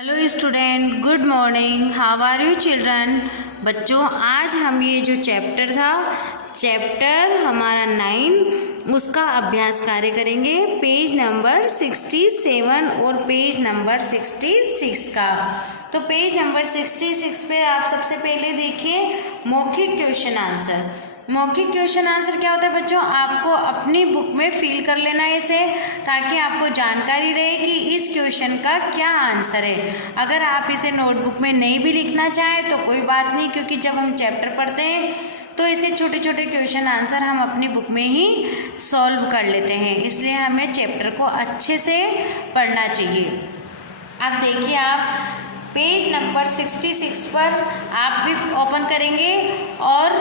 Hello student, good morning. How are you children. बच्चों, आज हम ये जो चैप्टर हमारा 9 उसका अभ्यास कार्य करेंगे, पेज नंबर 67 और पेज नंबर 66 का। तो पेज नंबर 66 पे आप सबसे पहले देखिए मौखिक क्वेश्चन आंसर। मौखिक क्वेश्चन आंसर क्या होता है बच्चों, आपको अपनी बुक में फिल कर लेना है इसे, ताकि आपको जानकारी रहे कि इस क्वेश्चन का क्या आंसर है। अगर आप इसे नोटबुक में नहीं भी लिखना चाहें तो कोई बात नहीं, क्योंकि जब हम चैप्टर पढ़ते हैं तो ऐसे छोटे छोटे क्वेश्चन आंसर हम अपनी बुक में ही सॉल्व कर लेते हैं, इसलिए हमें चैप्टर को अच्छे से पढ़ना चाहिए। अब देखिए, आप पेज नंबर 66 पर आप भी ओपन करेंगे और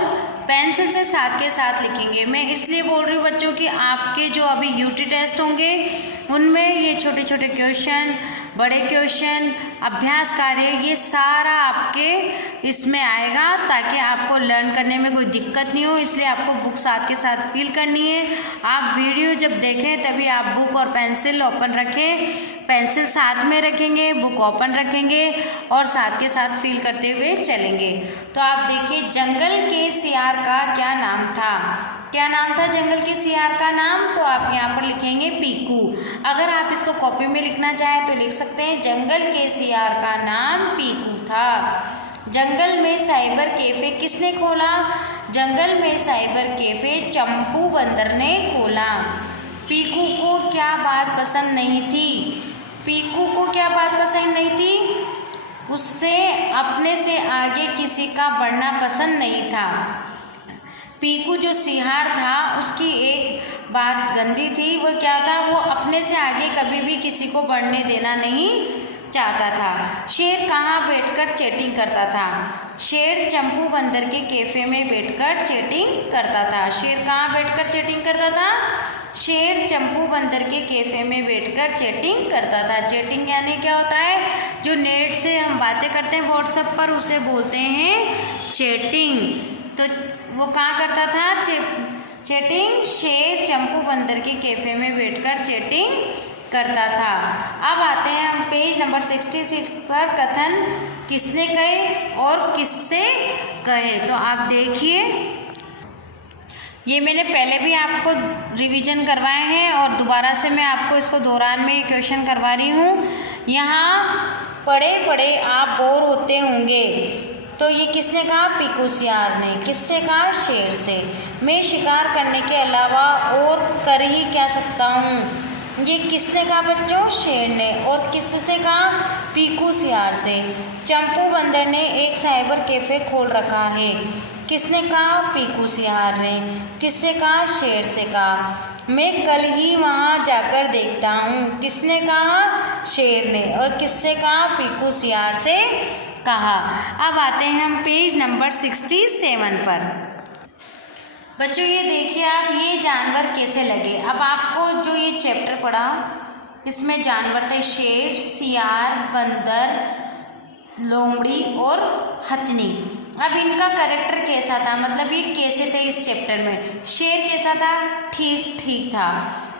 पेंसिल से साथ के साथ लिखेंगे। मैं इसलिए बोल रही हूँ बच्चों कि आपके जो अभी यूटी टेस्ट होंगे उनमें ये छोटे छोटे क्वेश्चन, बड़े क्वेश्चन, अभ्यास कार्य, ये सारा आपके इसमें आएगा, ताकि आपको लर्न करने में कोई दिक्कत नहीं हो। इसलिए आपको बुक साथ के साथ फिल करनी है। आप वीडियो जब देखें तभी आप बुक और पेंसिल ओपन रखें, पेंसिल साथ में रखेंगे, बुक ओपन रखेंगे और साथ के साथ फिल करते हुए चलेंगे। तो आप देखिए, जंगल के सियार का क्या नाम था। क्या नाम था जंगल के सियार का नाम, तो आप यहाँ पर लिखेंगे पीकू। अगर आप इसको कॉपी में लिखना चाहें तो लिख सकते हैं, जंगल के सियार का नाम पीकू था। जंगल में साइबर कैफे किसने खोला। जंगल में साइबर कैफे चंपू बंदर ने खोला। पीकू को क्या बात पसंद नहीं थी। पीकू को क्या बात पसंद नहीं थी, उससे अपने से आगे किसी का बढ़ना पसंद नहीं था। पीकू जो सियार था उसकी एक बात गंदी थी, वो क्या था, वो अपने से आगे कभी भी किसी को बढ़ने देना नहीं चाहता था। शेर कहाँ बैठकर चैटिंग करता था। शेर चंपू बंदर के कैफे में बैठकर चैटिंग करता था। शेर कहाँ बैठकर चैटिंग करता था। शेर चंपू बंदर के कैफे में बैठकर चैटिंग करता था। चैटिंग यानी क्या होता है, जो नेट से हम बातें करते हैं व्हाट्सएप पर, उसे बोलते हैं चैटिंग। तो वो कहाँ करता था चैटिंग। शेर चंपू बंदर के कैफे में बैठकर चैटिंग करता था। अब आते हैं हम पेज नंबर 66 पर, कथन किसने कहे और किससे कहे। तो आप देखिए, ये मैंने पहले भी आपको रिवीजन करवाए हैं और दोबारा से मैं आपको इसको दौरान में क्वेश्चन करवा रही हूँ। यहाँ पढ़े पढ़े आप बोर होते होंगे, तो ये किसने कहा, पीकू सियार ने। किससे कहा, शेर से। मैं शिकार करने के अलावा और कर ही क्या सकता हूँ। ये किसने कहा बच्चों, शेर ने। और किससे कहा, पीकू सियार से। चंपू बंदर ने एक साइबर कैफे खोल रखा है। किसने कहा, पीकू सियार ने। किससे कहा, शेर से कहा। मैं कल ही वहाँ जाकर देखता हूँ। किसने कहा, शेर ने। और किससे कहा, पीकू सियार से कहा। अब आते हैं हम पेज नंबर 67 पर। बच्चों, ये देखिए आप, ये जानवर कैसे लगे। अब आपको जो ये चैप्टर पढ़ा इसमें जानवर थे शेर, सियार, बंदर, लोमड़ी और हथनी। अब इनका कैरेक्टर कैसा था, मतलब ये कैसे थे इस चैप्टर में। शेर कैसा था, ठीक ठीक था।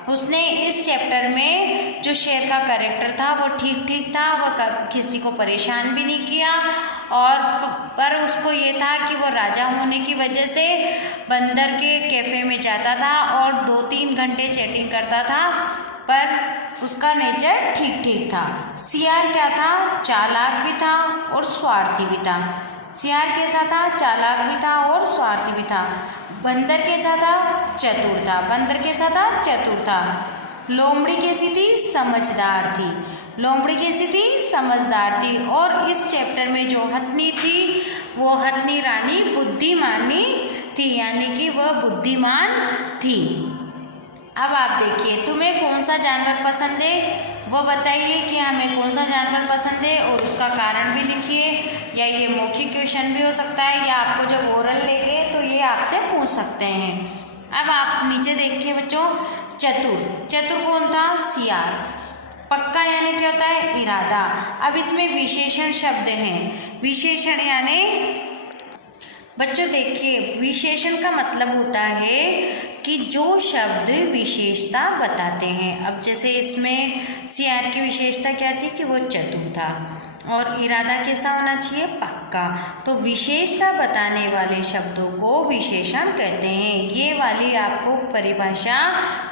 उसने इस चैप्टर में जो शेर का कैरेक्टर था वो ठीक ठीक था, वो किसी को परेशान भी नहीं किया। और पर उसको ये था कि वो राजा होने की वजह से बंदर के कैफ़े में जाता था और 2-3 घंटे चैटिंग करता था, पर उसका नेचर ठीक ठीक था। सियार क्या था, चालाक भी था और स्वार्थी भी था। सियार कैसा था, चालाक भी था और स्वार्थी भी था। बंदर कैसा था, चतुर था। बंदर कैसा था, चतुर था। लोमड़ी कैसी थी, समझदार थी। लोमड़ी कैसी थी, समझदार थी। और इस चैप्टर में जो हथनी थी वो हथनी रानी बुद्धिमानी थी, यानी कि वह बुद्धिमान थी। अब आप देखिए, तुम्हें कौन सा जानवर पसंद है वो बताइए कि हमें कौन सा जानवर पसंद है और उसका कारण भी लिखिए। या ये मौखिक क्वेश्चन भी हो सकता है, या आपको जब ओरल लेंगे तो ये आपसे पूछ सकते हैं। अब आप नीचे देखिए बच्चों, चतुर। चतुर कौन था, सियार। पक्का यानी क्या होता है, इरादा। अब इसमें विशेषण शब्द हैं। विशेषण यानी बच्चों देखिए, विशेषण का मतलब होता है कि जो शब्द विशेषता बताते हैं। अब जैसे इसमें CR की विशेषता क्या थी कि वो चतुर था, और इरादा कैसा होना चाहिए, पक्का। तो विशेषता बताने वाले शब्दों को विशेषण कहते हैं। ये वाली आपको परिभाषा,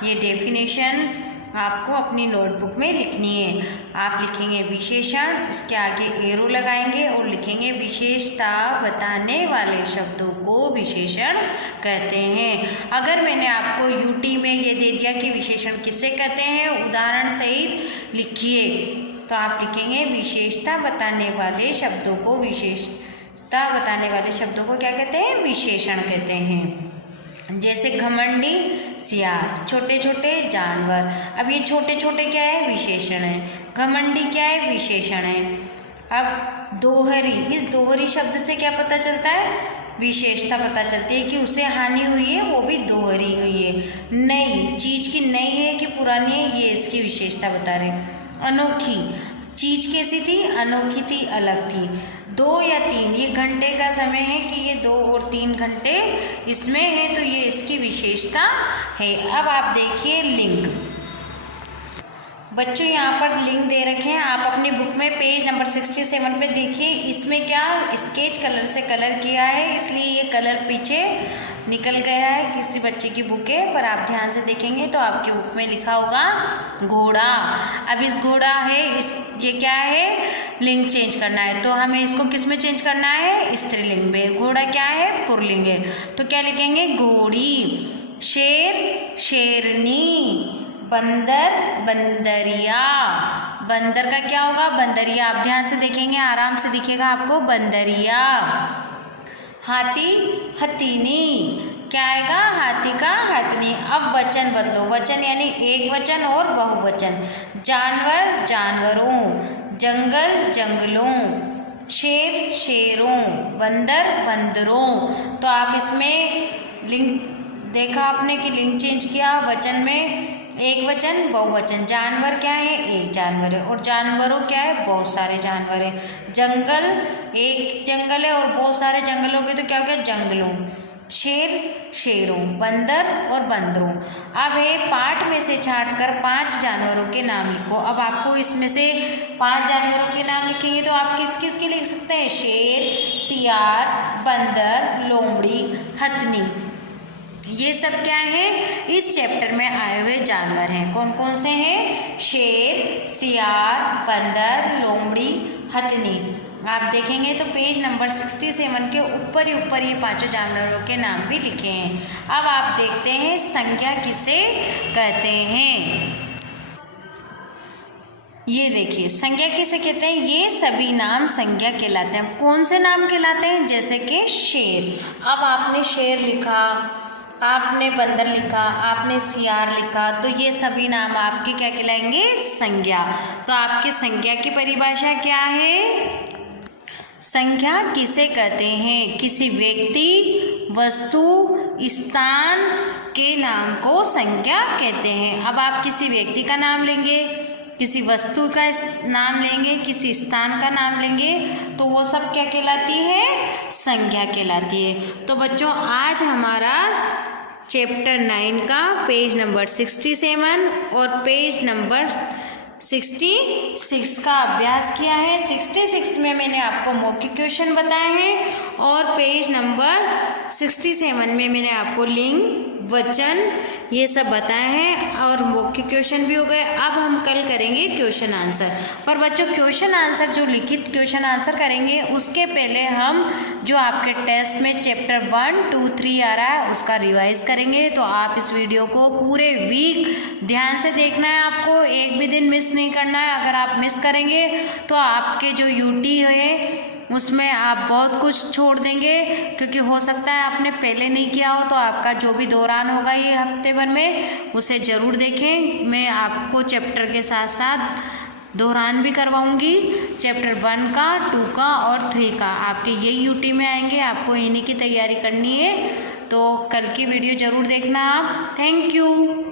ये डेफिनेशन आपको अपनी नोटबुक में लिखनी है। आप लिखेंगे विशेषण, उसके आगे एरो लगाएंगे और लिखेंगे विशेषता बताने वाले शब्दों को विशेषण कहते हैं। अगर मैंने आपको यूटी में ये दे दिया कि विशेषण किसे कहते हैं, उदाहरण सहित लिखिए, तो आप लिखेंगे विशेषता बताने वाले शब्दों को क्या कहते हैं, विशेषण कहते हैं। जैसे घमंडी सियार, छोटे छोटे जानवर। अब ये छोटे छोटे क्या है, विशेषण है। घमंडी क्या है, विशेषण है। अब दोहरी, इस दोहरी शब्द से क्या पता चलता है, विशेषता पता चलती है कि उसे हानि हुई है, वो भी दोहरी हुई है। नई, चीज़ की नई है कि पुरानी है, ये इसकी विशेषता बता रहे। अनोखी, चीज़ कैसी थी, अनोखी थी, अलग थी। 2 या 3, ये घंटे का समय है कि ये 2 और 3 घंटे इसमें है, तो ये इसकी विशेषता है। अब आप देखिए लिंग। बच्चों यहाँ पर लिंक दे रखे हैं, आप अपनी बुक में पेज नंबर 67 पे देखिए। इसमें क्या स्केच कलर से कलर किया है, इसलिए ये कलर पीछे निकल गया है किसी बच्चे की बुक है, पर आप ध्यान से देखेंगे तो आपकी बुक में लिखा होगा घोड़ा। अब इस घोड़ा है, ये क्या है, लिंग चेंज करना है, तो हमें इसको किस में चेंज करना है, स्त्रीलिंग में। घोड़ा क्या है, पुल्लिंग है, तो क्या लिखेंगे, घोड़ी। शेर, शेरनी। बंदर, बंदरिया। बंदर का क्या होगा, बंदरिया। आप ध्यान से देखेंगे, आराम से दिखेगा आपको, बंदरिया। हाथी, हथीनी। क्या आएगा, हाथी का हथनी। अब वचन बदलो, वचन यानी एक वचन और बहुवचन। जानवर, जानवरों। जंगल, जंगलों। शेर, शेरों। बंदर, बंदरों। तो आप इसमें लिंग देखा आपने कि लिंग चेंज किया, वचन में एक वचन, बहुवचन। जानवर क्या है, एक जानवर है, और जानवरों क्या है, बहुत सारे जानवर है। जंगल, एक जंगल है और बहुत सारे जंगलों के, तो क्या हो गया, जंगलों। शेर, शेरों। बंदर और बंदरों। अब है पाठ में से छांटकर 5 जानवरों के नाम लिखो। अब आपको इसमें से 5 जानवरों के नाम लिखेंगे तो आप किस किस के लिख सकते हैं, शेर, सियार, बंदर, लोमड़ी, हथनी। ये सब क्या है, इस चैप्टर में आए हुए जानवर हैं। कौन कौन से हैं, शेर, सियार, बंदर, लोमड़ी, हथनी। आप देखेंगे तो पेज नंबर 67 के ऊपर ही ऊपर ये 5 जानवरों के नाम भी लिखे हैं। अब आप देखते हैं संज्ञा किसे कहते हैं। ये देखिए संज्ञा किसे कहते हैं, ये सभी नाम संज्ञा कहलाते हैं। कौन से नाम कहलाते हैं, जैसे कि शेर। अब आपने शेर लिखा, आपने बंदर लिखा, आपने सियार लिखा, तो ये सभी नाम आपके क्या कहलाएंगे, संज्ञा। तो आपके संज्ञा की परिभाषा क्या है, संज्ञा किसे कहते हैं, किसी व्यक्ति, वस्तु, स्थान के नाम को संज्ञा कहते हैं। अब आप किसी व्यक्ति का नाम लेंगे, किसी वस्तु का नाम लेंगे, किसी स्थान का नाम लेंगे, तो वो सब क्या कहलाती है, संज्ञा कहलाती है। तो बच्चों आज हमारा चैप्टर 9 का पेज नंबर 67 और पेज नंबर 66 का अभ्यास किया है। 66 में मैंने आपको मौखिक क्वेश्चन बताए हैं और पेज नंबर 67 में मैंने आपको लिंग, वचन ये सब बताए हैं और मौखिक क्वेश्चन भी हो गए। अब हम कल करेंगे क्वेश्चन आंसर। पर बच्चों क्वेश्चन आंसर जो लिखित क्वेश्चन आंसर करेंगे उसके पहले हम जो आपके टेस्ट में चैप्टर 1, 2, 3 आ रहा है उसका रिवाइज करेंगे। तो आप इस वीडियो को पूरे वीक ध्यान से देखना है, आपको एक भी दिन मिस नहीं करना है। अगर आप मिस करेंगे तो आपके जो यूटी है उसमें आप बहुत कुछ छोड़ देंगे, क्योंकि हो सकता है आपने पहले नहीं किया हो। तो आपका जो भी दौरान होगा ये हफ्ते भर में उसे ज़रूर देखें। मैं आपको चैप्टर के साथ साथ दौरान भी करवाऊंगी, चैप्टर 1 का, 2 का और 3 का। आपके ये यूटी में आएंगे, आपको इन्हीं की तैयारी करनी है। तो कल की वीडियो ज़रूर देखना आप। Thank you.